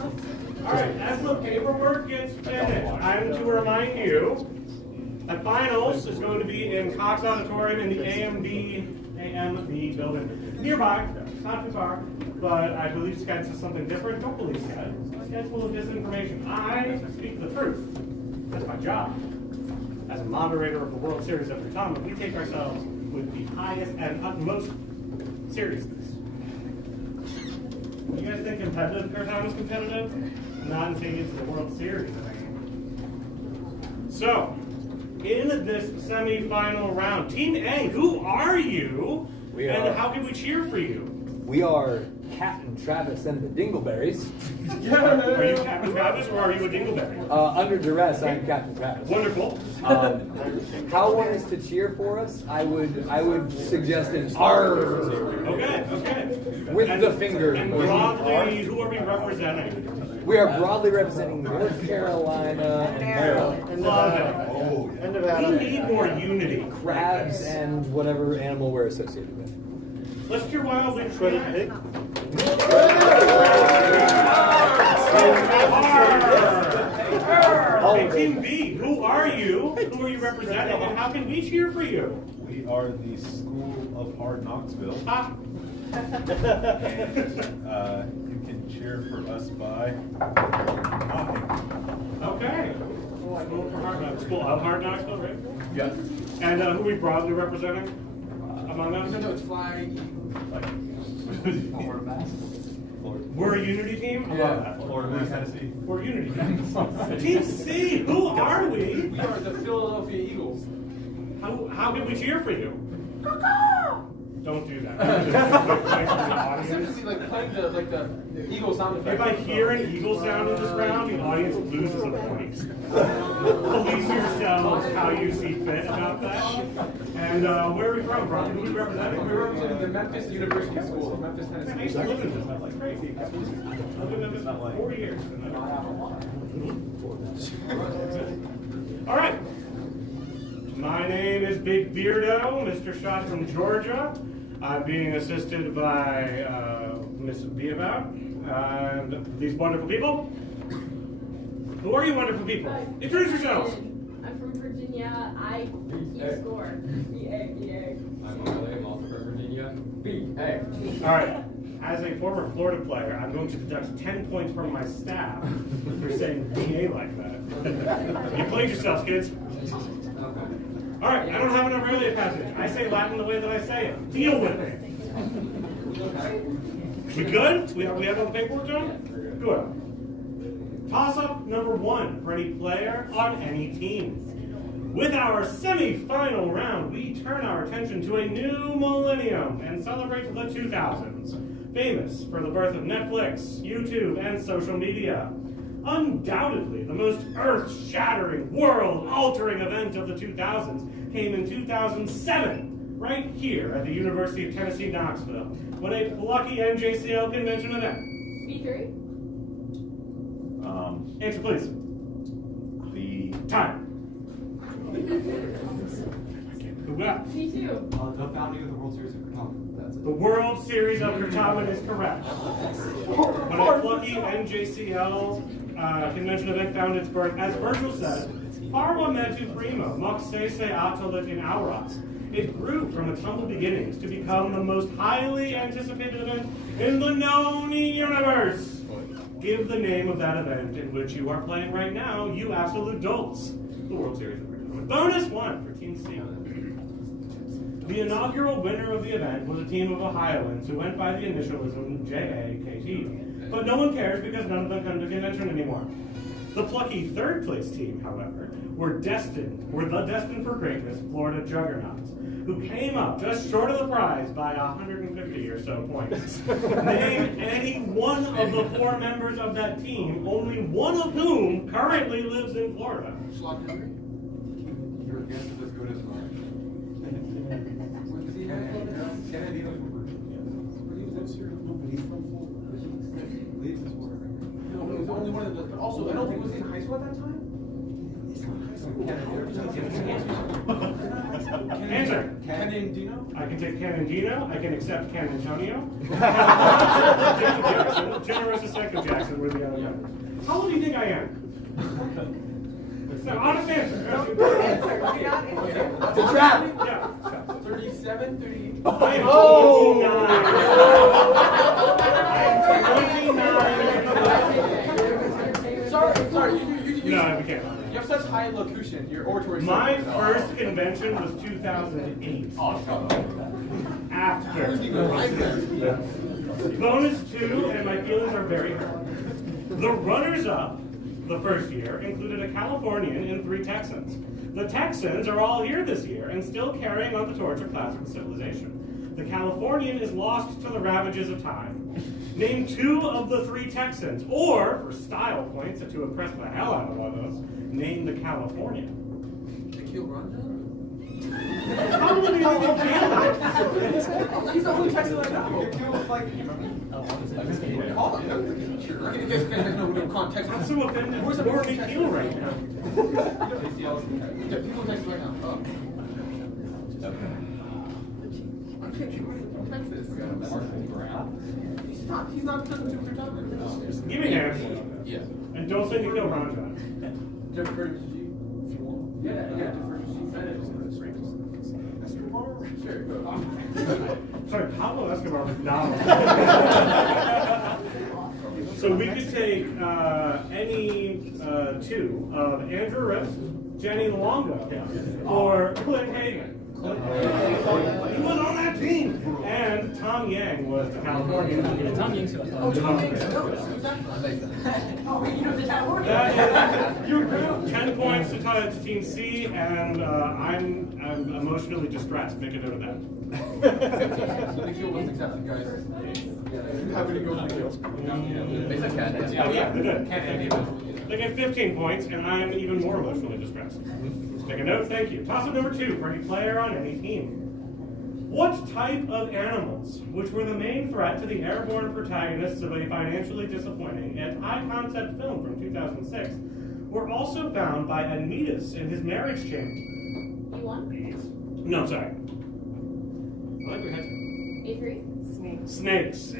Alright, as the paperwork gets finished, I'm to remind you that finals is going to be in Cox Auditorium in the AMB building nearby. It's not too far, but I believe Sked says something different. Don't believe Sked. Sked's full of disinformation. I speak the truth. That's my job. As a moderator of the World Series of Certamen, we take ourselves with the highest and utmost seriousness. You guys think competitive Certamen is competitive? Not until you get to the World Series. So, in this semifinal round, Team A, who are you? And how can we cheer for you? We are Captain Travis and the Dingleberries. Are you Captain Travis or are you a Dingleberry? Under duress, I'm Captain Travis. Wonderful. How one is to cheer for us? I would suggest an R. Okay. With the finger. And broadly, who are we representing? We are broadly representing North Carolina and Maryland. Love it. We need more unity. Crabs and whatever animal we're associated with. Let's cheer wildly for that. Okay, Team B, who are you? Who are you representing? And how can we cheer for you? We are the School of Hard Knoxville. You can cheer for us by knocking. Okay. School of Hard Knoxville, right? Yes. And who are we broadly representing among us? No, it's Fly. We're a unity team? Yeah. Florida, Tennessee. We're a unity team. Team C, who are we? We are the Philadelphia Eagles. How can we cheer for you? Don't do that. Essentially, like playing the Eagle sound effect. If I hear an eagle sound in this round, the audience loses a point. Police yourselves how you see fit about that. And where are we from, Brian? Who are we representing? We're representing the Memphis University School of Memphis, I Tennessee. used to live in this. That's like crazy. I've been in this for 4 years. All right. My name is Big Beardo, Mr. Shot from Georgia. I'm being assisted by Miss Beabout and these wonderful people. Who are you wonderful people? Introduce yourselves. I'm from Virginia. I keep score. B-A. I'm Ollie. I'm also from Virginia. B-A. All right. As a former Florida player, I'm going to deduct 10 points from my staff for saying BA like that. You played yourselves, kids. All right, I don't have an Aurelia passage. I say Latin the way that I say it. Deal with it. We good? We have all the paperwork done? Good. Toss-up number 1 for any player on any team. With our semi-final round, we turn our attention to a new millennium and celebrate the 2000s. Famous for the birth of Netflix, YouTube, and social media. Undoubtedly, the most earth-shattering, world-altering event of the 2000s came in 2007, right here at the University of Tennessee, Knoxville, when a plucky NJCL convention event. B3. Answer, please. The Time. Who got? B2. The founding of the World Series of Certamen. That's it. The World Series of Certamen is correct. When a plucky NJCL convention event found its birth, as Virgil said, Parva metu primo, moxese atolit in auras. It grew from its humble beginnings to become the most highly anticipated event in the known universe. Give the name of that event in which you are playing right now, you absolute dolts. The World Series of Certamen. Bonus 1 for Team C. The inaugural winner of the event was a team of Ohioans who went by the initialism JAKT. But no one cares because none of them come to convention anymore. The plucky third place team, however, were the destined for greatness Florida Juggernauts, who came up just short of the prize by 150 or so points. Name any one of the 4 members of that team, only one of whom currently lives in Florida. Your guess is as good as mine. Kennedy was from Virginia. He's from Florida. He's only one of those. But also, I don't think he was in high school at that time. Answer. Canandino? I can take Canandino. I can accept Can Antonio. Jacob Jackson. Generous and Psycho Jackson were the other members. How old do you think I am? No, honest answer. It's a trap. Yeah. 37, 38. I am 29. Sorry. No, we can't. You have such high elocution. Your oratory. My first convention was 2008. After. Bonus 2, and my feelings are very hurt. The runners-up the first year included a Californian and 3 Texans. The Texans are all here this year and still carrying on the torch of classical civilization. The Californian is lost to the ravages of time. Name 2 of the 3 Texans, or, for style points and to impress the hell out of one of us, name the Californian. How would you all He's the only Texan I know. I'm so offended. Where's the Morgan Hill right now? People text right now. He's not doesn't do a good job. Give me an answer. Yeah. And don't say Nikhil Ranjan. Defer to G. Yeah, defer to G. Sure, go. Sorry, Pablo Escobar was not. So we could take any 2 of Andrew Rist, Jenny Longo, or Clint Hagan. He was on that team. And Tom Yang was the Californian. Tom Yang's That is 10 points to Team C, and I'm emotionally distressed. Make a note of that. So Nikhil was accepted, guys. How many goes Nikhil? Oh, yeah, they're good. They get 15 points, and I'm even more emotionally distressed. Take a note, thank you. Toss-up number 2 for any player on any team. What type of animals, which were the main threat to the airborne protagonists of a financially disappointing yet high-concept film from 2006, were also found by Admetus in his marriage chamber? You won? No, sorry. I think we had to. A3? Snakes.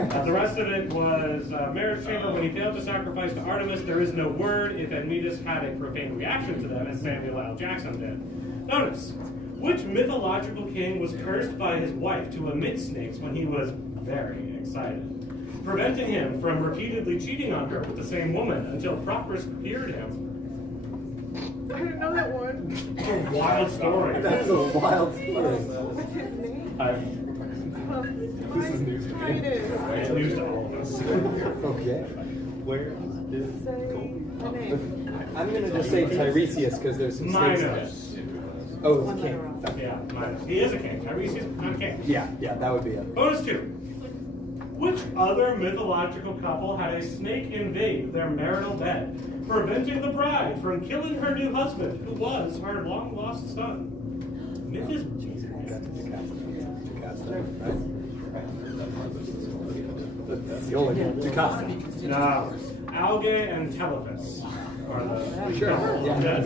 The rest of it was marriage chamber. When he failed to sacrifice to Artemis, there is no word if Admetus had a profane reaction to them, as Samuel L. Jackson did. Notice, which mythological king was cursed by his wife to emit snakes when he was very excited, preventing him from repeatedly cheating on her with the same woman until Procrus cured him? I didn't know that one. It's a wild story. That is a wild story. What's his name? This is news to me. It is. It's news to all of us. Okay. Where is Say the name. I'm going to just say Tiresias because there's some snakes there. Minos. Oh, it's a king. Yeah, Minos. He is a king. Tiresias, not a king. Yeah, that would be it. Bonus 2. Which other mythological couple had a snake invade their marital bed, preventing the bride from killing her new husband, who was her long-lost son? Myth is no. Algae and Telephus are the Sure.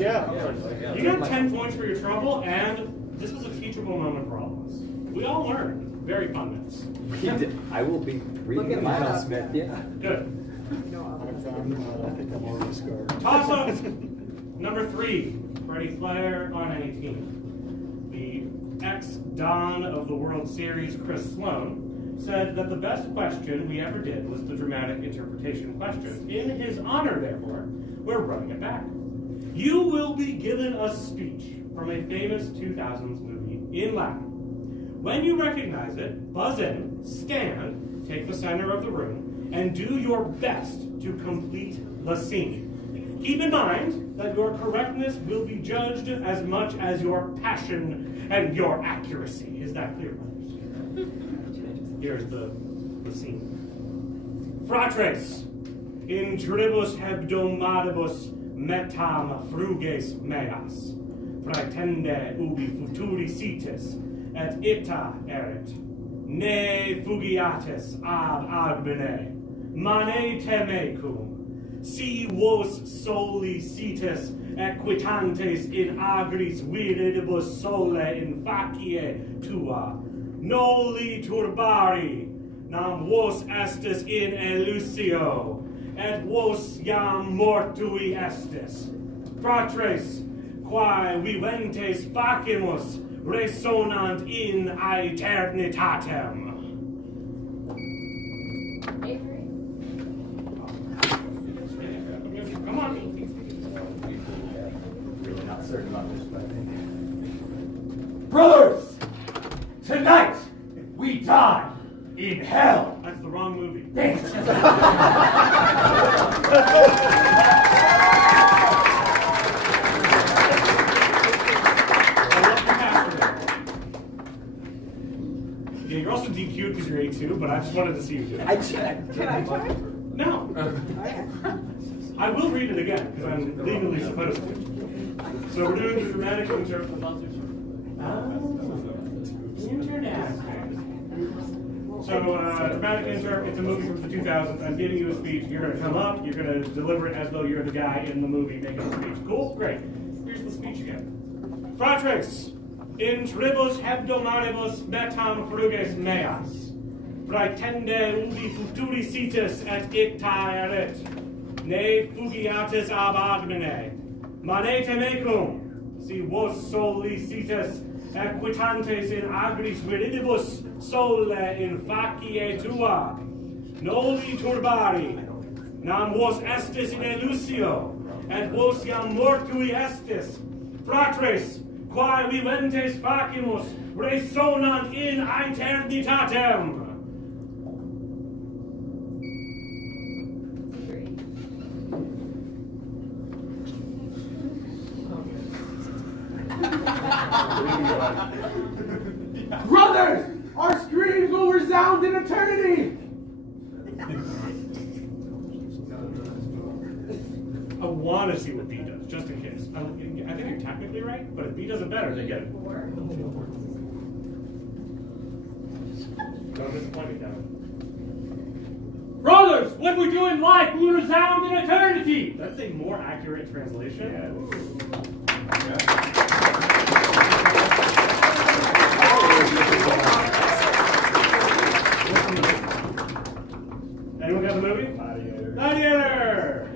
Yeah. You got 10 points for your trouble, and this was a teachable moment for all of us. We all learned. Very fun myths. I will be reading mine on Smith, yeah. Good. Toss up number 3 for any player on any team. The ex-Don of the World Series, Chris Sloan, said that the best question we ever did was the dramatic interpretation question. In his honor, therefore, we're running it back. You will be given a speech from a famous 2000s movie in Latin. When you recognize it, buzz in, stand, take the center of the room, and do your best to complete the scene. Keep in mind that your correctness will be judged as much as your passion and your accuracy. Is that clear, brothers? Here's the scene. Fratres, in tribus hebdomadibus metam fruges meas, praetende ubi futuri sitis, et ita erit, ne fugiatis ab agbene, Mane temecum. Si vos solicites equitantes in agris viridibus sole in facie tua, noli turbari, nam vos estis in elusio, et vos jam mortui estis. Fratres, quae viventes facimus, resonant in aeternitatem. Avery. Come on. Really not certain about this, but I think. Brothers, tonight we die in hell. That's the wrong movie. Thanks. Yeah, you're also DQ'd because you're A2, but I just wanted to see you do it. I checked. Can I try? No. I will read it again because I'm legally supposed to. So we're doing the dramatic interpretation. So dramatic interp, it's a movie from the 2000s. I'm giving you a speech. You're going to come up. You're going to deliver it as though you're the guy in the movie making the speech. Cool? Great. Here's the speech again. Fratres, in tribus hebdomaribus metam fruges meas, praetende ubi futuricitis et icta erit, ne fugiatis ab agmine, mane temecum, si vos solicitis equitantes in agris viridibus sole in facie tua, noli turbari, nam vos estis in elusio, et vos jam mortui estis, fratres, quae viventes facimus, resonant in aeternitatem. Brothers, our screams will resound in eternity. I want to see what B does, just in case. I think you're technically right, but if B does it better, they get it. Don't disappoint me, Kevin. Brothers, what we do in life will resound in eternity. That's a more accurate translation. Anyone got the movie? Gladiator!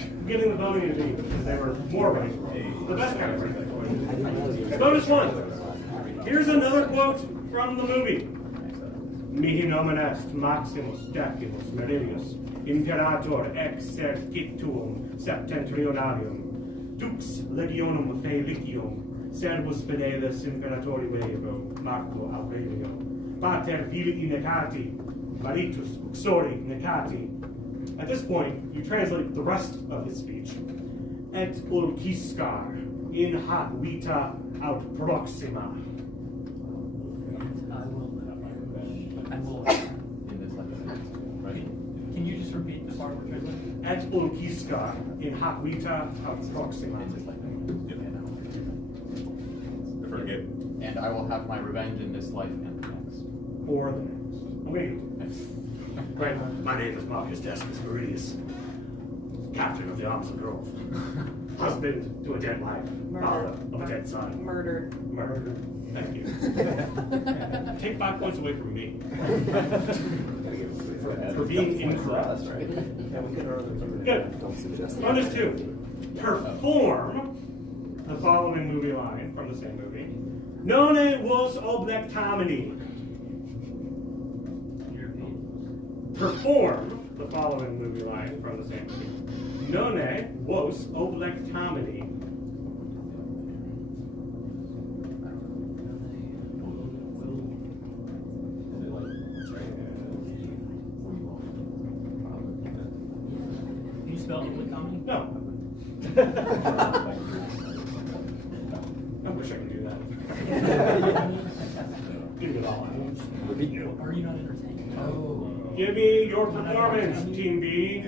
I'm giving the voting to B because they were more right. The best kind of right. Bonus one. Here's another quote from the movie. Mihi nomen est Maximus Decimus Meridius, imperator exercitum septentrionarium, dux legionum felicium, servus fidelis imperatori vero, Marco Aurelio, pater filii necati, maritus uxori necati. At this point, you translate the rest of his speech. Et ulciscar in hac vita aut proxima. Can you just repeat the part we're translating? Et ulciscar in hac vita aut proxima. Forget. And I will have my revenge in this life and the next. Or the next. I'm waiting. Right. My name is Marcus Decimus Meridius, captain of the arms of Growth, husband to a dead wife, father of a dead son. Murdered. Murdered. Thank you. Take 5 points away from me for being incorrect. Good. Bonus 2. Perform the following movie line from the same movie. None vos oblectamini. Perform the following movie line from the same movie. None vos oblectamini. Can you spell oblictamini? No. I wish I could do that. Give it all out. Are you not entertained? Oh. Give me your performance, Team B.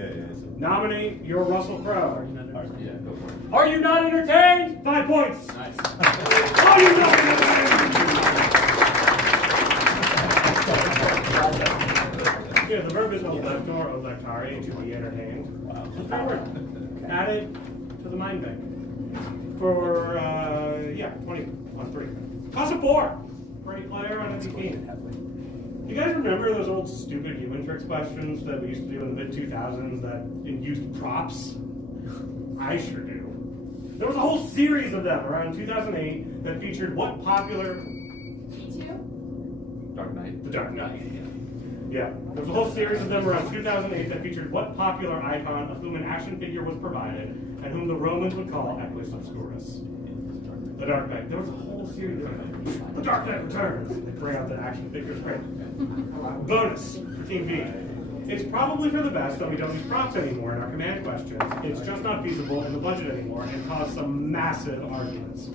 Nominate your Russell Crowe. Yeah, go for it. Are you not entertained? 5 points. Nice. Are you not entertained? Yeah, the verb is elect or electare, to be entertained. It's very word. Added to the mind bank. For, 21-3. Toss a 4 for any player on any team. You guys remember those old stupid human tricks questions that we used to do in the mid-2000s that used props? I sure do. There was a whole series of them around 2008 that featured what popular... B2? Dark Knight. The Dark Knight. Yeah, there was a whole series of them around 2008 that featured what popular icon of whom an action figure was provided and whom the Romans would call Equus Obscurus. The Dark Knight. There was a whole series of them. The Dark Knight Returns. They bring out the action figures. Great. Bonus for Team B. It's probably for the best that we don't use props anymore in our command questions. It's just not feasible in the budget anymore and caused some massive arguments.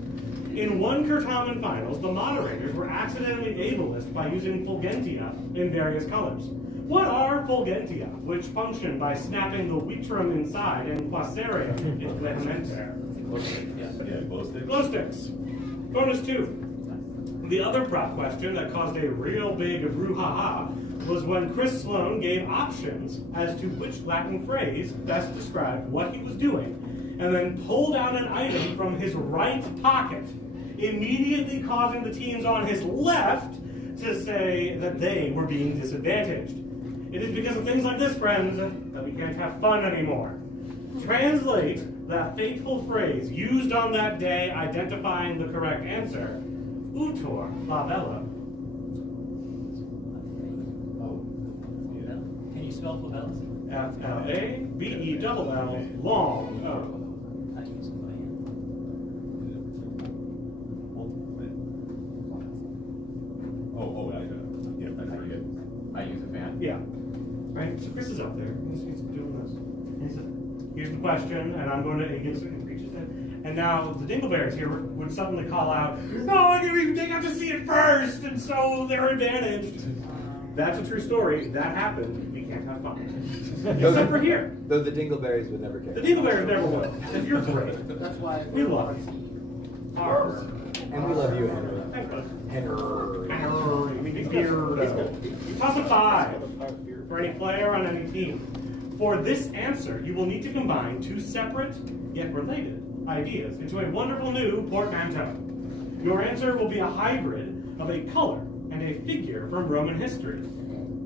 In one Certamen finals, the moderators were accidentally ableist by using fulgentia in various colors. What are fulgentia, which function by snapping the vitrum inside and quasarium into vehementer? Yeah, glow sticks. Glow sticks. Bonus 2. The other prop question that caused a real big brouhaha was when Chris Sloan gave options as to which Latin phrase best described what he was doing, and then pulled out an item from his right pocket, immediately causing the teams on his left to say that they were being disadvantaged. It is because of things like this, friends, that we can't have fun anymore. Translate that fateful phrase used on that day identifying the correct answer. Utor la bella. Can you spell Flavellas? F-L-A-B-E-L-L, long O. I forget. I use a fan. Yeah. Right? So Chris is up there. He's doing this. And he said, here's the question, and I'm going to, he gives it, and preaches it. And now the Dingleberries here would suddenly call out, no, they have to see it first, and so they're advantaged. That's a true story. That happened. We can't have fun. Except for here. Though the Dingleberries would never care. The Dingleberries never will. And you're great. That's why We love you. Ours. And we love you, Henry. Thanks, bud. Henry. Henry, we can beard. Toss a 5 for any player on any team. For this answer, you will need to combine two separate yet related ideas into a wonderful new portmanteau. Your answer will be a hybrid of a color and a figure from Roman history.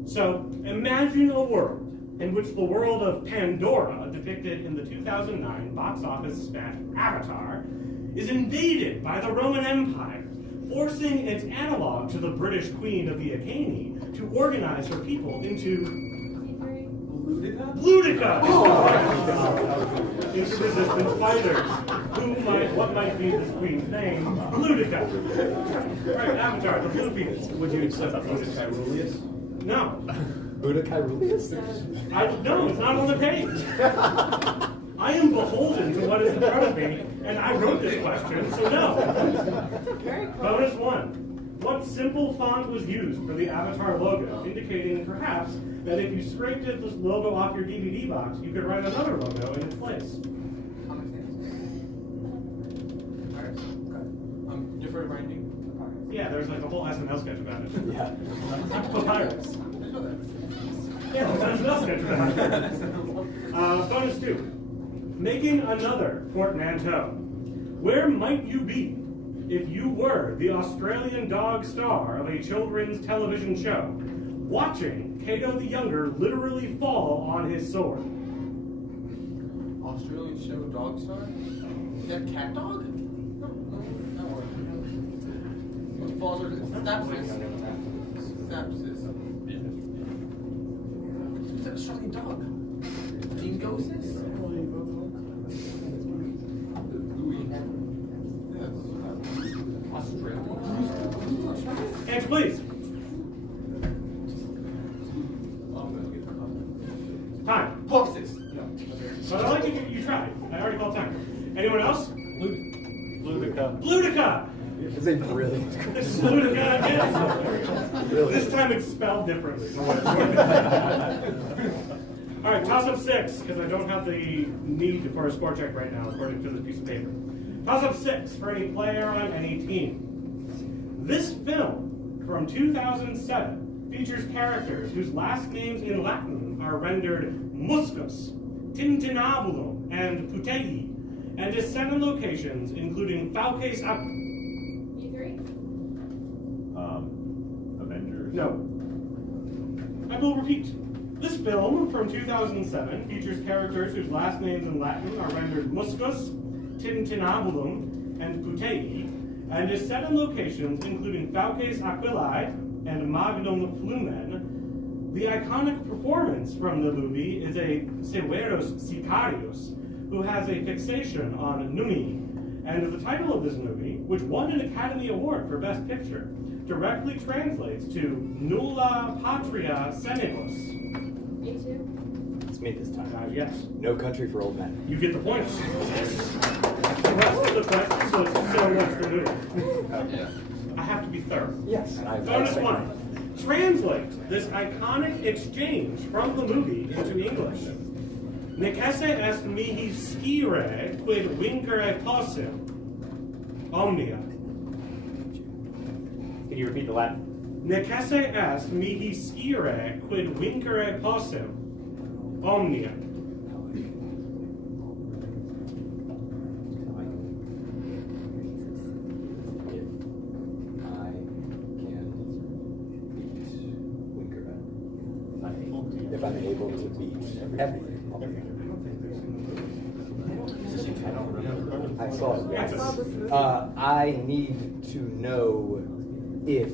So imagine a world in which the world of Pandora, depicted in the 2009 box office smash Avatar, is invaded by the Roman Empire, forcing its analog to the British Queen of the Iceni to organize her people into Ludica! Into resistance fighters. What might be this queen's name? Ludica. Right, Avatar, the blue people. Would you accept Buddha No. Buddha Kyrulius? No, it's not on the page. I am beholden to what is in front of me, and I wrote this question, so no. Bonus 1. What simple font was used for the Avatar logo, indicating perhaps that if you scraped this logo off your DVD box, you could write another logo in its place? Different branding. Yeah, there's like a whole SNL sketch about it. Yeah. Papyrus. Yeah, there's an SNL sketch about it. Bonus 2. Making another portmanteau. Where might you be if you were the Australian dog star of a children's television show, watching Cato the Younger literally fall on his sword? Australian show Dog Star? Is that Cat Dog? No, that one. What falls under Stapsis? What's that Australian dog? Dingosis? Answer, please. Time. Boxes. But I like you tried. I already called time. Anyone else? Ludica. Ludica. It's a brilliant. This is Ludica again. Really? This time it's spelled differently. All right, toss up 6, because I don't have the need for a score check right now, according to this piece of paper. Toss up 6 for any player on any team. This film from 2007 features characters whose last names in Latin are rendered muscus, tintinabulum, and putei, and is set in locations including Fauces E3? Avengers. No. I will repeat. This film from 2007 features characters whose last names in Latin are rendered muscus, tintinabulum, and putei, and is set in locations including Fauces Aquilae and Magnum Flumen. The iconic performance from the movie is a Severos Sicarius, who has a fixation on Numi, and the title of this movie, which won an Academy Award for Best Picture, directly translates to Nulla Patria Senibus. E2? It's me this time. Yes. No Country for Old Men. You get the points. The rest of the question was, so what's the movie? Yeah. I have to be thorough. Yes. Bonus one. Translate this iconic exchange from the movie into English. Necesse est mihi scire quid vincere possim. Omnia. Can you repeat the Latin? Necesse est mihi scire quid vincere possim. Omnia. If I'm able to beat everything. I saw it. Yes. I saw this movie. I need to know if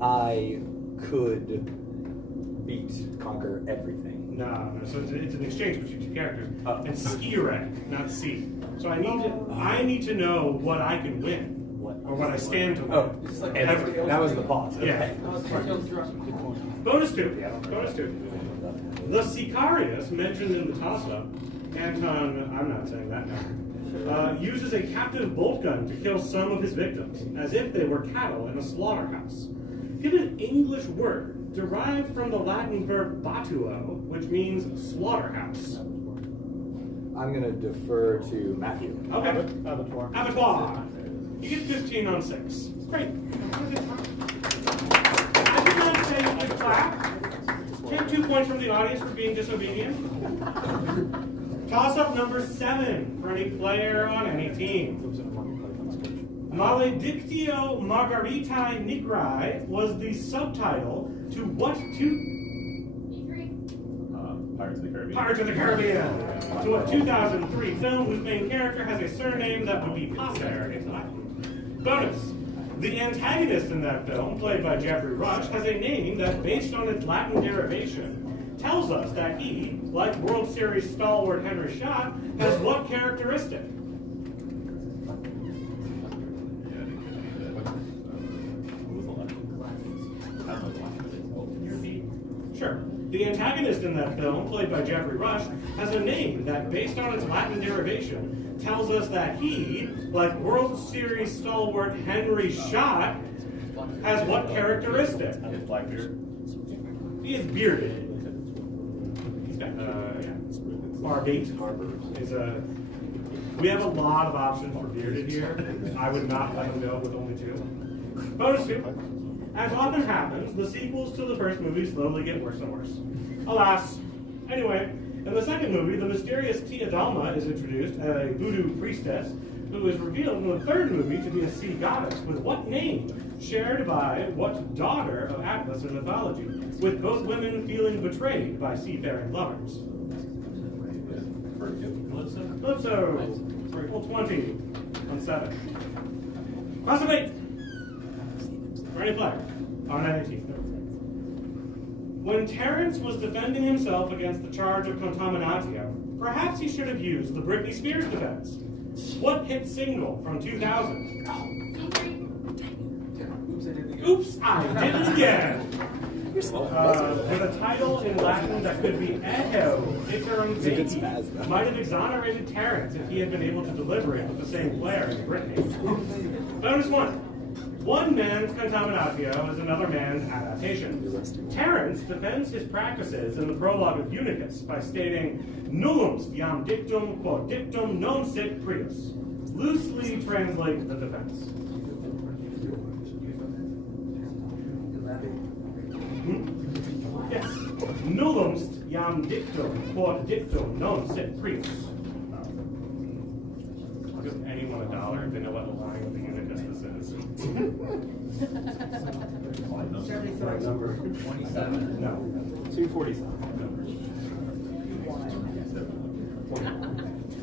I could conquer everything. No. So it's an exchange between two characters. And scire, not C. So I need to know what I can win. Or what I stand to win. Oh, It's like Everything. that was the pause. Yeah. Bonus two. The Sicarius mentioned in the toss-up, Anton, I'm not saying that now, uses a captive bolt gun to kill some of his victims, as if they were cattle in a slaughterhouse. Give an English word derived from the Latin verb batuo, which means slaughterhouse. I'm going to defer to Matthew. Okay. Abattoir. Abattoir. You get 15 on 6. Great. I did not say you could clap. Take 2 points from the audience for being disobedient. Toss-up number 7 for any player on any team. Maledictio Margaritae Nigrae was the subtitle to what two? E3? Pirates of the Caribbean. Pirates of the Caribbean. To a 2003 film whose main character has a surname that would be Passer in Latin. Bonus. The antagonist in that film, played by Jeffrey Rush, has a name that, based on its Latin derivation, tells us that he, like World Series stalwart Henry Schott, has what characteristic? Sure. The antagonist in that film, played by Jeffrey Rush, has a name that, based on its Latin derivation, tells us that he, like World Series stalwart Henry Schott, has what characteristic? Blackbeard. He is bearded. He's got, Barbate is a. We have a lot of options for bearded here. I would not let him go with only 2. Bonus 2. As often happens, the sequels to the first movie slowly get worse and worse. Alas. Anyway, in the second movie, the mysterious Tia Dalma is introduced as a voodoo priestess who is revealed in the third movie to be a sea goddess with what name shared by what daughter of Atlas in mythology, with both women feeling betrayed by seafaring lovers. Calypso. Full 20 on 7. Cross of 8. For any player on any team. When Terrence was defending himself against the charge of contaminatio, perhaps he should have used the Britney Spears defense. What hit single from 2000? E3? Oops, I did it again. With a title in Latin that could be Eho Iterum Dei, might have exonerated Terrence if he had been able to deliver it with the same flair as Britney. Bonus 1. One man's contaminatio is another man's adaptation. Terence defends his practices in the prologue of Eunuchus by stating, Nullum iam dictum quod dictum non sit prius. Loosely translate the defense. Nullumst jam dictum, quod dictum non sit prius. I'll give anyone $1 if they know what the line of the Unicus this is. 73. Number 27. No. 247.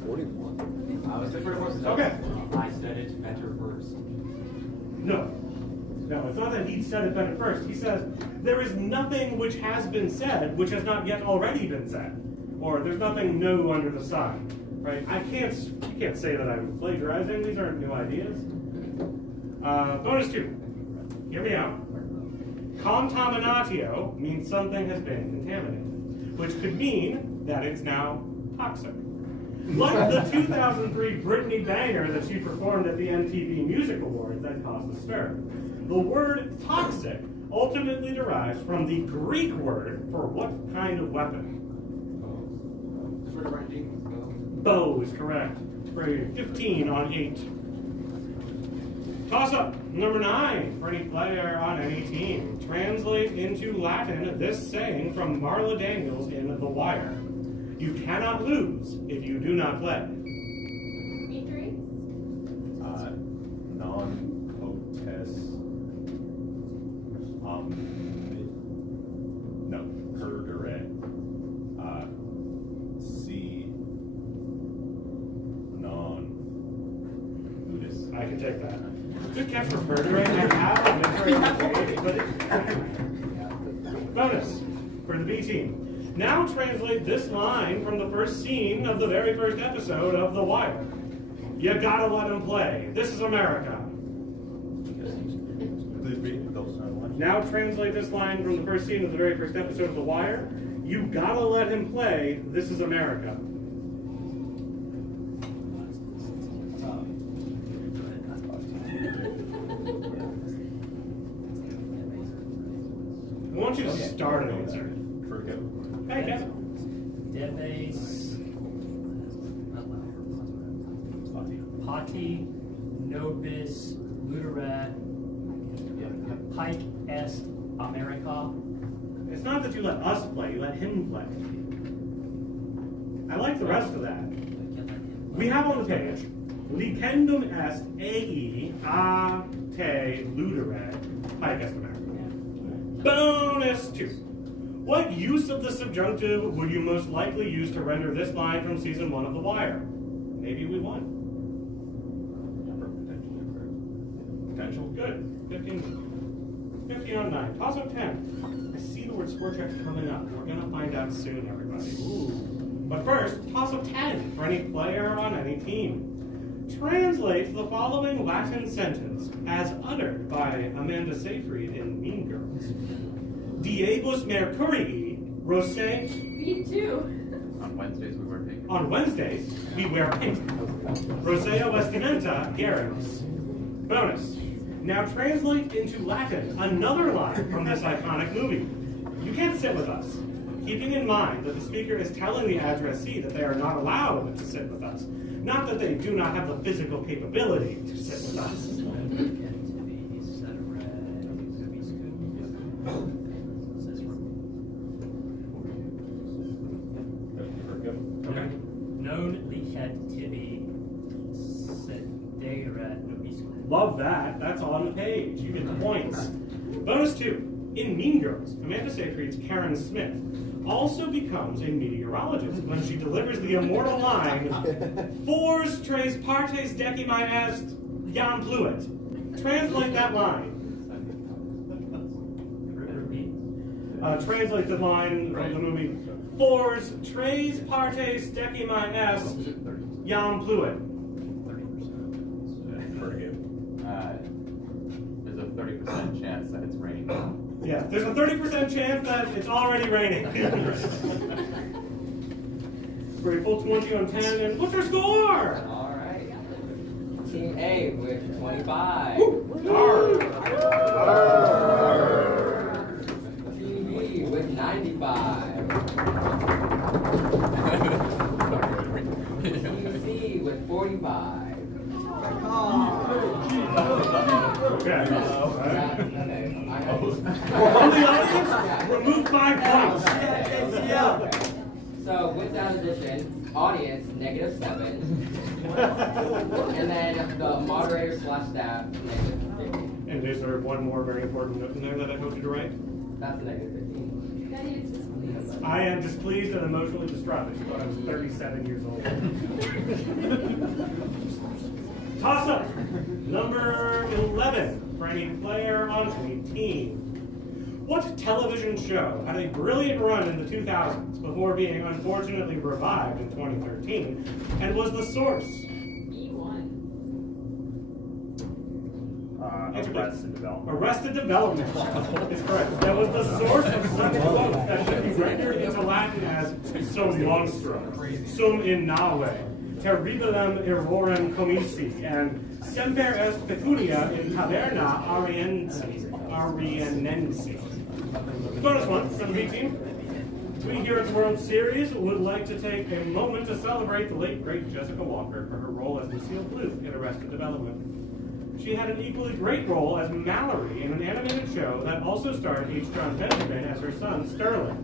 41. I was different horses. Okay. I said it better first. No. No, it's not that he said it better first. He says, there is nothing which has been said which has not yet already been said. Or there's nothing new under the sun. Right? You can't say that I'm plagiarizing. These aren't new ideas. Bonus 2. Hear me out. Contaminatio means something has been contaminated, which could mean that it's now toxic. Like the 2003 Britney banger that she performed at the MTV Music Awards that caused a stir. The word toxic ultimately derives from the Greek word for what kind of weapon? For the right demons, Bow is correct. For 15 on 8. Toss up number 9 for any player on any team. Translate into Latin this saying from Marla Daniels in The Wire. You cannot lose if you do not play. Dimitri? Non-potes. No, Perderet. C. Non-Buddhist. I can take that. Good catch for Perderet. I have a mystery on the page, but bonus for the B team. Now translate this line from the first scene of the very first episode of The Wire. You gotta let him play. This is America. Please read those lines. Now translate this line from the first scene of the very first episode of The Wire. You gotta let him play. This is America. I want you to start an answer. Forget. Hey, Kevin. Debes Pati Nobis Luterat Pike Est America. It's not that you let us play, you let him play. I like the rest of that. We have on the page, Licendum est AE a te ludere Pike Est America. Bonus 2. What use of the subjunctive would you most likely use to render this line from season 1 of The Wire? Maybe we won. Potential, good. 15 on 9. Toss up 10. I see the word score check coming up. We're going to find out soon, everybody. But first, toss up 10 for any player on any team. Translate the following Latin sentence as uttered by Amanda Seyfried in Mean Girls. Diebus Mercurii rose. Me too. On Wednesdays we wear pink. On Wednesdays, we wear pink. Rosea vestimenta garrulus. Bonus. Now translate into Latin another line from this iconic movie. You can't sit with us. Keeping in mind that the speaker is telling the addressee that they are not allowed to sit with us. Not that they do not have the physical capability to sit with us. Okay. Non licet tibi sedera nobiscum. Love that. That's on the page. You get the points. Bonus 2. In Mean Girls, Amanda Seyfried's Karen Smith also becomes a meteorologist when she delivers the immortal line, Fors tres partes decimae est jam pluit. Translate that line. Translate the line from the movie, Fors tres partes decimae est jam pluit. Forget. There's a 30% chance that it's raining. Yeah, there's a 30% chance that it's already raining. For a full 20 on 10, and what's our score? All right. Team A with 25. Team B with 95. Team C with 45. Okay. Okay. From the audience, remove 5 points. So with that addition, audience -7, and then the moderator / staff -15. And is there one more very important note in there that I told you to write? That's -15. That is I am displeased and emotionally distraught that you thought I was 37 years old. Toss up number 11 for any player on any team. What television show had a brilliant run in the 2000s before being unfortunately revived in 2013 and was the source? E1. Arrested Development. Arrested Development is correct. That was the source of some quote that should be rendered into Latin as sum monstrum, sum in nave, terribilem errorem commisi, and semper est pecunia in taverna arienensi. Bonus one for the B team. We here at the World Series would like to take a moment to celebrate the late, great Jessica Walker for her role as Lucille Blue in Arrested Development. She had an equally great role as Mallory in an animated show that also starred H. John Benjamin as her son, Sterling.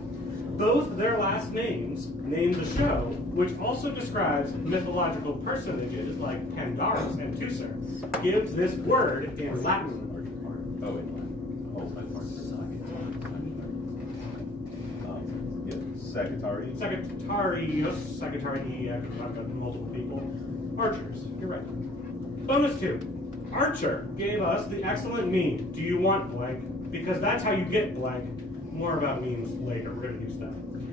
Both their last names name the show, which also describes mythological personages like Pandarus and Teucer. Give this word in Latin. Oh, wait. Secretary. Secretary, I've got multiple people. Archers, you're right. Bonus 2. Archer gave us the excellent meme, do you want blank? Because that's how you get blank. More about memes later, we're going to do stuff.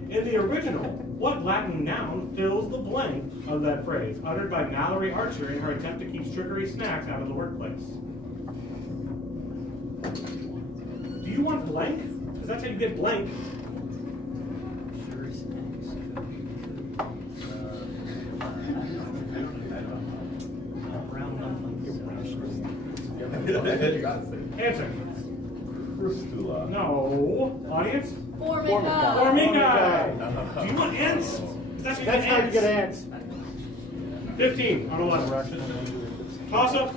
In the original, what Latin noun fills the blank of that phrase, uttered by Mallory Archer in her attempt to keep sugary snacks out of the workplace? Do you want blank? Because that's how you get blank. Answer. Crustula. No. Audience? Formica. Formica. Do you want ants? That's how you get ants. 15 on 11. Toss up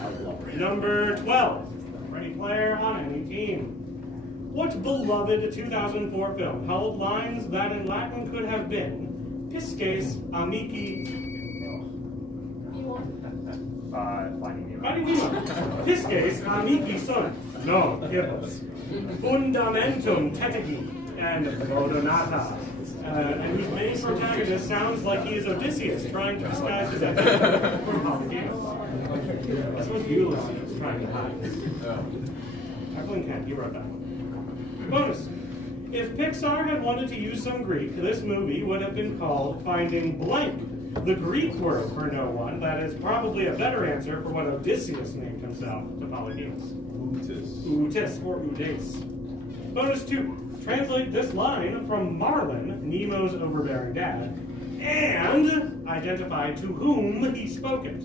number 12. For any player on any team. What beloved 2004 film held lines that in Latin could have been Pisces amici? E1. Finding Nemo. Finding Nemo. Pisces amici sunt. No, hippos. Fundamentum tetigi and Modonata. And whose main protagonist sounds like he is Odysseus trying to disguise his identity from Polyphemus. That's what Ulysses is trying to hide. Jacqueline Kent, you wrote that one. Bonus. If Pixar had wanted to use some Greek, this movie would have been called Finding Blank. The Greek word for no one, that is probably a better answer for what Odysseus named himself to Polyphemus. Utis or Udes. Bonus 2. Translate this line from Marlin, Nemo's overbearing dad, and identify to whom he spoke it.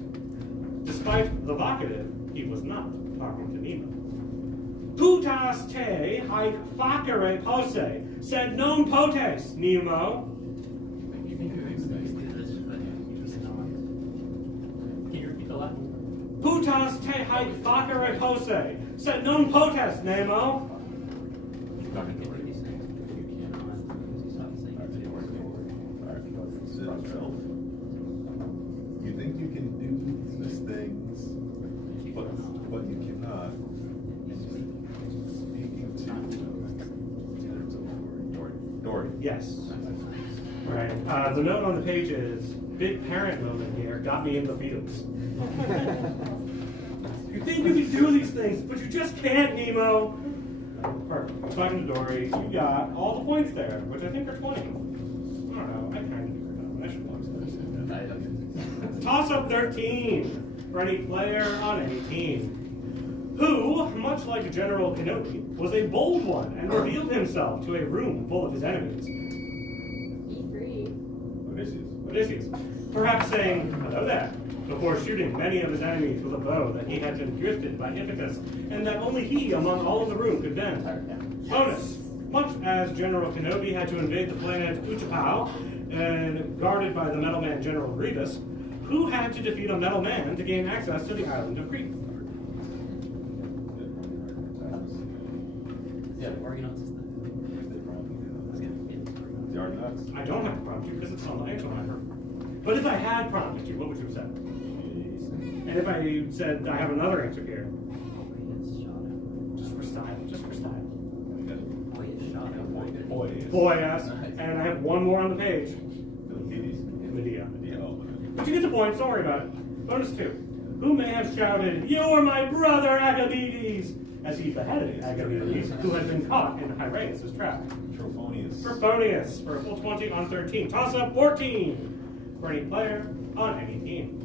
Despite the vocative, he was not talking to Nemo. Putas te haec facere posse, sed non potes, Nemo. Can you repeat the Latin? Putas te haec facere posse, sed non potes, Nemo. You think you can do these things, but you cannot. Speaking to Dory. Yes. All right. The note on the page is, big parent moment here, got me in the fields. You think you can do these things, but you just can't, Nemo. Perfect. Talking to Dory, you got all the points there, which I think are 20. I don't know. I kind of figured out. I should lose this. Toss up 13 for any player on any team. Who, much like General Kenobi, was a bold one and revealed himself to a room full of his enemies. E3. Odysseus. Perhaps saying, hello there, before shooting many of his enemies with a bow that he had been gifted by Ithacus, and that only he among all in the room could bend. Bonus. Much as General Kenobi had to invade the planet Utapau, and guarded by the Metal Man General Grievous, who had to defeat a Metal Man to gain access to the island of Crete? Yeah, Argonauts is The Argonauts? I don't have to prompt you because it's on the actual marker. But if I had prompted you, what would you have said? And if I said I have another answer here, just for style, Boy, yes. And I have one more on the page. Medea. But you get the point, don't worry about it. Bonus 2. Who may have shouted, "You are my brother, Agamedes," as he beheaded Agamedes, who had been caught in Hyrieus' trap? Trophonius, for a full 20 on 13. Toss up 14 for any player on any team.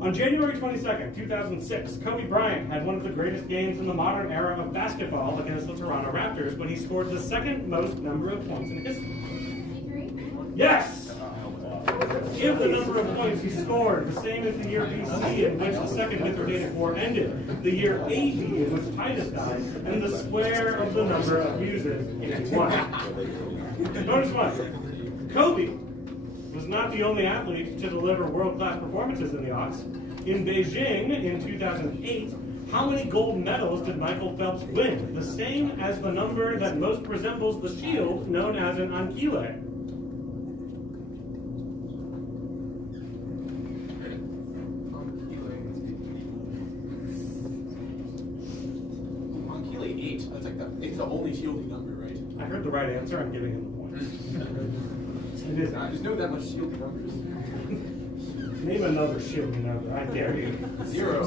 On January 22nd, 2006, Kobe Bryant had one of the greatest games in the modern era of basketball against the Toronto Raptors when he scored the second most number of points in history. Yes! Give the number of points he scored, the same as the year BC in which the Second Mithridatic War ended, the year AD in which Titus died, and the square of the number of uses into 1. Bonus 1. Kobe was not the only athlete to deliver world-class performances in the Ox. In Beijing in 2008, how many gold medals did Michael Phelps win? The same as the number that most resembles the shield known as an ankyle. Ankyle 8. That's like it's the only shielding number, right? I heard the right answer. I'm giving him the point. It is. I just know that much shielding numbers. Name another shielding number. I dare you. 0.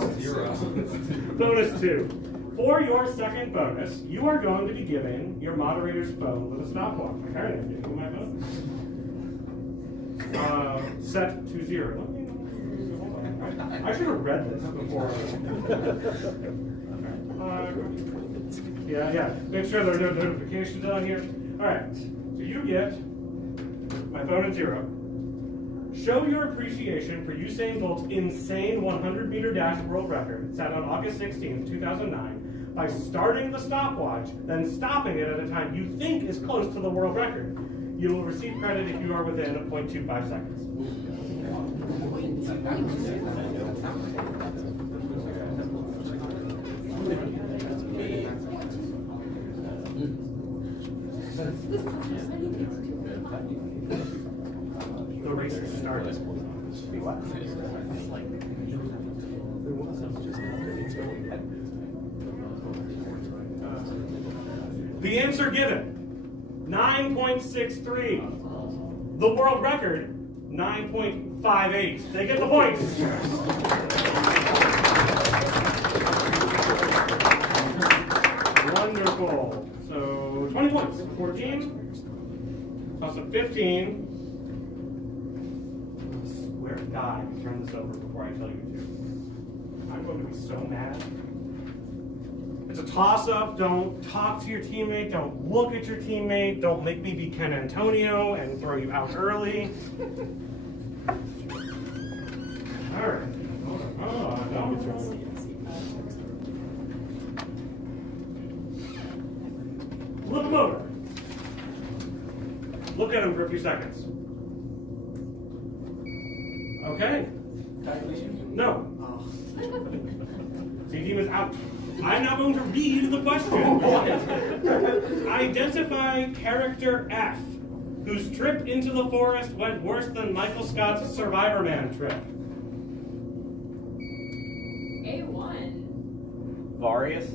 Bonus 2. For your second bonus, you are going to be giving your moderator's phone with a stopwatch. I heard it. Give me my phone. Set to 0. I should have read this before. Yeah. Make sure there are no notifications on here. All right. So you get my phone at 0. Show your appreciation for Usain Bolt's insane 100-meter dash world record set on August 16th, 2009, by starting the stopwatch, then stopping it at a time you think is close to the world record. You will receive credit if you are within 0.25 seconds. The racer started. The answer given, 9.63. The world record, 9.58. They get the points. Wonderful. So 20 points. 14. Plus a 15. I swear to God, I can turn this over before I tell you to. I'm going to be so mad. It's a toss-up. Don't talk to your teammate. Don't look at your teammate. Don't make me be Ken Antonio and throw you out early. All right. Look him over. Look at him for a few seconds. Okay. No. C-team is out. I'm now going to read the question. Identify character F, whose trip into the forest went worse than Michael Scott's Survivor Man trip. A1. Varius.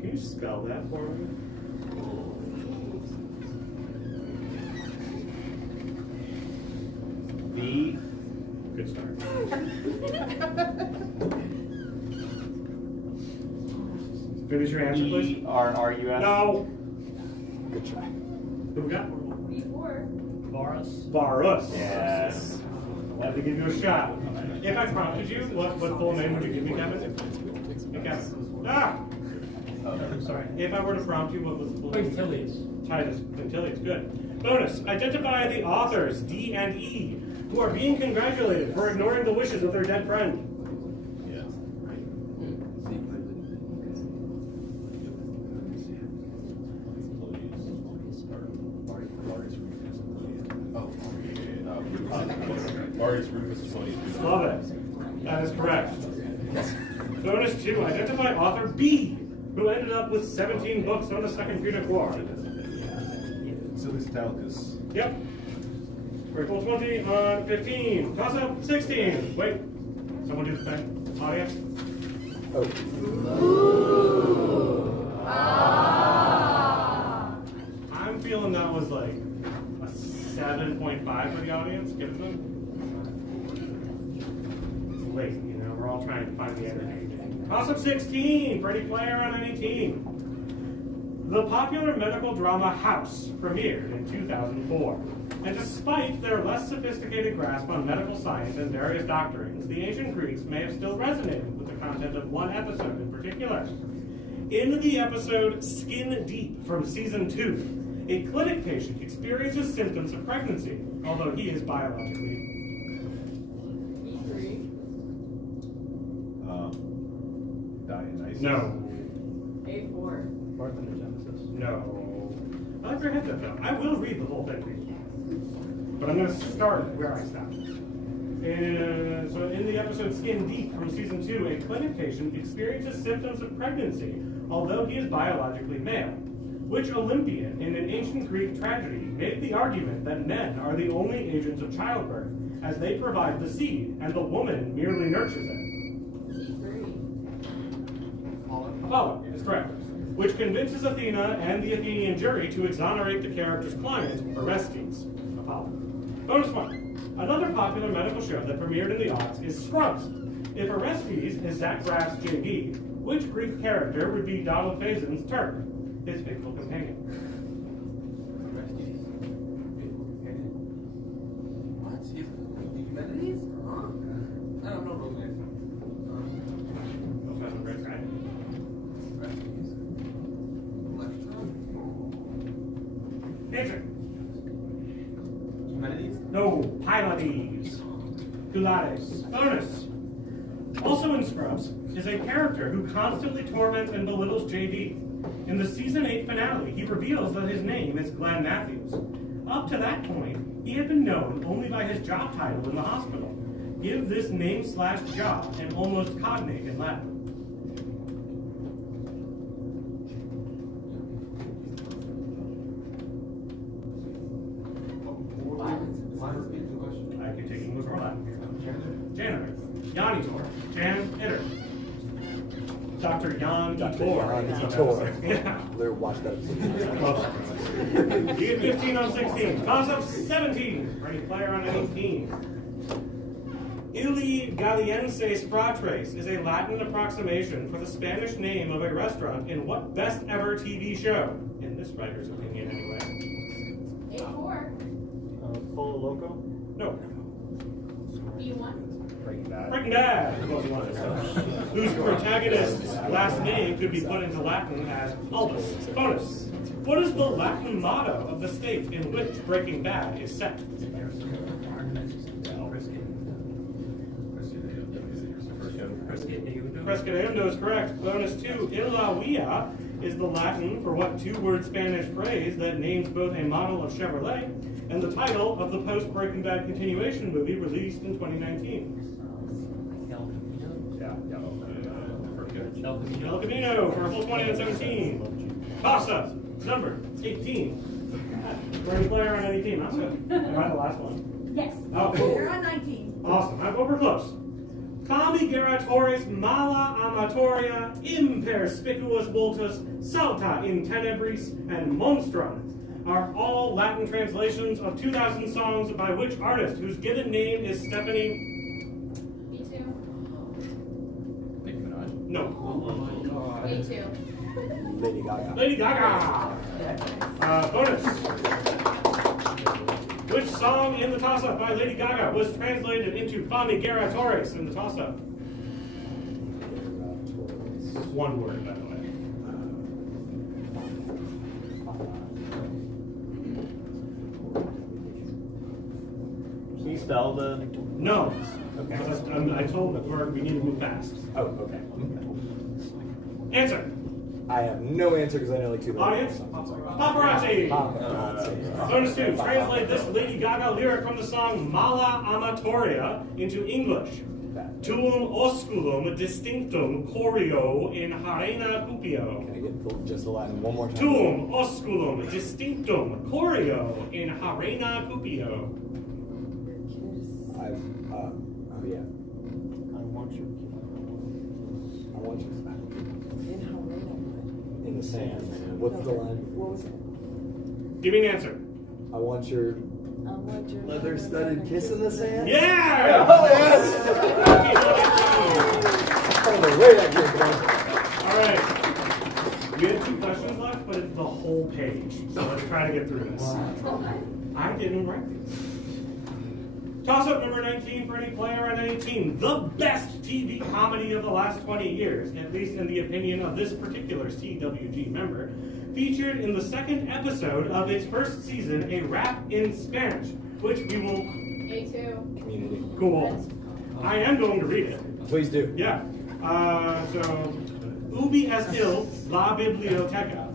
Can you spell that for me? V. Good start. Finish your answer, please. E-R-R-U-S. No. Good try. Who we got? B4. Varus. Yes. I have to give you a shot. If I prompted you, what full name would you give me, Kevin? Hey, Kevin. Ah! Sorry. If I were to prompt you, what was the full name? Quintilius. Titus Quintilius. Good. Bonus. Identify the authors, D and E, who are being congratulated for ignoring the wishes of their dead friend. Marius Rufus is funny. Love it. That is correct. Bonus 2. Identify author B, who ended up with 17 books on the Second Punic War. Silly Stalkus. Yep. Roll 20 on 15. Toss up 16. Wait. Someone do the thing. Audience. Oh. I'm feeling that was like a 7.5 for the audience. Give it to them. It's late, you know. We're all trying to find the energy. Toss up 16 for any player on any team. The popular medical drama House premiered in 2004. And despite their less sophisticated grasp on medical science and various doctrines, the ancient Greeks may have still resonated with the content of one episode in particular. In the episode Skin Deep from season 2, a clinic patient experiences symptoms of pregnancy, although he is biologically. E3. Dionysus. No. A4. Parthenogenesis. No. I like your head though. I will read the whole thing to you. But I'm going to start where I stopped. So in the episode Skin Deep from season 2, a clinic patient experiences symptoms of pregnancy, although he is biologically male. Which Olympian in an ancient Greek tragedy made the argument that men are the only agents of childbirth, as they provide the seed and the woman merely nurtures it? E3. Apollo is correct. Which convinces Athena and the Athenian jury to exonerate the character's client, Orestes. Apollo. Bonus one. Another popular medical show that premiered in the aughts is Scrubs. If Orestes is Zach Braff's JD, which Greek character would be Donald Faison's Turk, his faithful companion? What? He's humanities? Huh? I don't know romance. Professor Red Rat. Answer. Humanities? No. Pylades. Pilates. Bonus. Also in Scrubs is a character who constantly torments and belittles JD. In the season 8 finale, he reveals that his name is Glenn Matthews. Up to that point, he had been known only by his job title in the hospital. Give this name/job an almost cognate in Latin. I could take English or Latin here. Janitor. Janitor. Janitor. Dr. Jan Etor. Yeah. Literally watch that episode. You get 15 on 16. Toss up 17 for any player on any team. Ili Gallienses Fratres is a Latin approximation for the Spanish name of a restaurant in what best ever TV show? In this writer's opinion, anyway. A4. Polo Loco? No. B1. Breaking Bad. Whose protagonist's last name could be put into Latin as Albus. Bonus. What is the Latin motto of the state in which Breaking Bad is set? Prescadeendo is correct. Bonus 2. Illa Via is the Latin for what two-word Spanish phrase that names both a model of Chevrolet and the title of the post-Breaking Bad continuation movie released in 2019. El Camino for a full 20 and 17. Toss up, number 18. For any player on any team. That's good. Am I the last one? Yes. Oh, cool. You're on 19. Awesome. We're close. Famigeratores mala amatoria imperspicuous vultus salta in tenebris and monstrum are all Latin translations of 2,000 songs by which artist whose given name is Stephanie? B2. Nicki Minaj. No. A2. Lady Gaga. Lady Gaga. Bonus. Which song in the toss-up by Lady Gaga was translated into Famigeratores in the toss-up? One word, by the way. Can you spell the? No. Okay. I told the word we need to move fast. Oh, okay. Answer. I have no answer because I know like two. Audience. Paparazzi. Bonus 2. Translate this Lady Gaga lyric from the song Mala Amatoria into English. Tuum osculum distinctum choreo in harena cupio. Can I get just the Latin one more time? Tuum osculum distinctum choreo in harena cupio. Oh yeah. I want you. I want you in the sand. What's the line? What was it? Give me an answer. I want your leather-studded kiss in the sand. Yeah! Oh, yes! I don't know where that came from. All right. We have 2 questions left, but it's the whole page. So let's try to get through this. I didn't write these. Toss-up number 19 for any player on any team. The best TV comedy of the last 20 years, at least in the opinion of this particular CWG member, featured in the 2nd episode of its 1st season a rap in Spanish, which we will... A2. Community. Cool. I am going to read it. Please do. Yeah. So, ubi es il la biblioteca,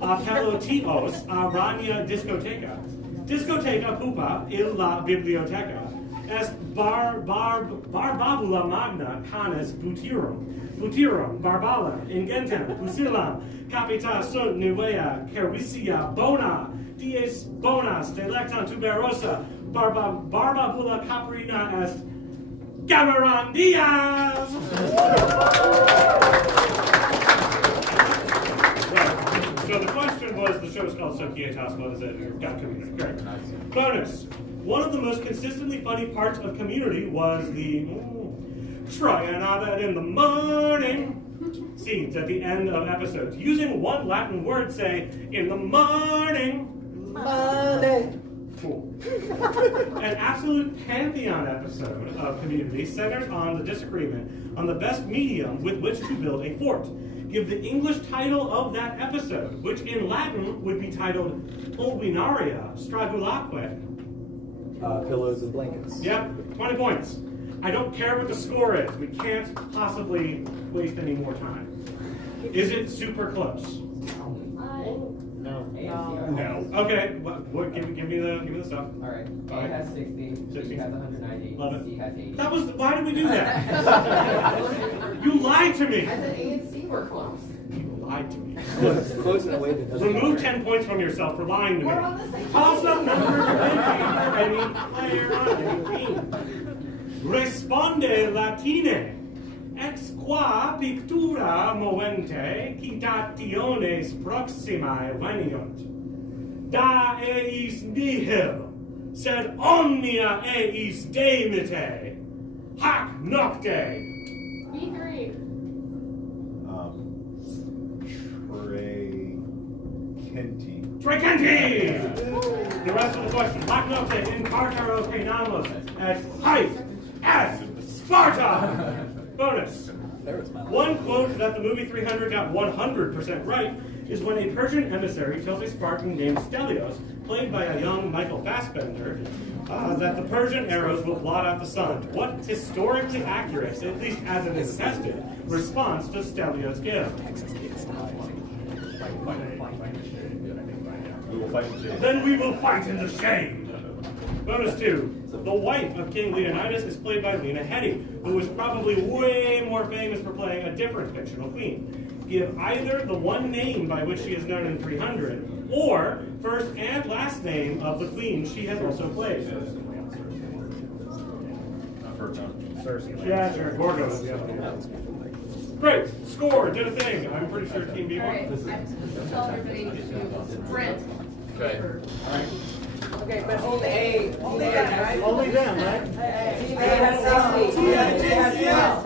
apello tios a rania discoteca. Discoteca pupa il la biblioteca, est barbabula magna canis butirum. Butirum, barbala, ingentem, pusillam, capita sunt nivea, cervisia bona, dies bonas, delectam tuberosa, barbabula caprina est Cameron Diaz! So the question was, the show is called So Quietas, what is it? You've got Community. Great. Bonus. One of the most consistently funny parts of Community was the try and have it in the morning scenes at the end of episodes. Using one Latin word, say, in the morning. Monday. Cool. An absolute pantheon episode of Community centers on the disagreement on the best medium with which to build a fort. Give the English title of that episode, which in Latin would be titled Obinaria Stragulaque. Pillows and blankets. Yep, 20 points. I don't care what the score is. We can't possibly waste any more time. Is it super close? No. No. Okay. What? Give me the stuff. All right. All right. A has 60. B 60. has 190. Love it. C has 80. That was. Why did we do that? You lied to me. I said A and C were close. You lied to me. Close in a way that doesn't. Remove 10 points from yourself for lying to me. We're on the same Toss up page. number 20 for any player on any team. Responde latine. Ex qua pictura movente citationes proximae veniunt. Da eis nihil, sed omnia eis demite. Hac nocte. B3. Trey Kenty. Trecenti! The rest of the question. Hac nocte in carcero penamos et haec est Sparta! Bonus. One quote that the movie 300 got 100% right is when a Persian emissary tells a Spartan named Stelios, played by a young Michael Fassbender, that the Persian arrows will blot out the sun. What historically accurate, at least as it is tested, response does Stelios give? We will fight in shade. Then we will fight in the shade. Bonus 2. The wife of King Leonidas is played by Lena Headey, who is probably way more famous for playing a different fictional queen. Give either the one name by which she is known in 300, or first and last name of the queen she has also played. Cersei. Yeah, sure. Gorgo is the other one. Great. Score. Did a thing. I'm pretty sure Team B All won. right. I'm telling everybody to sprint. Okay. Okay, but Only only that, right? Only them, right? A has 60. Yes.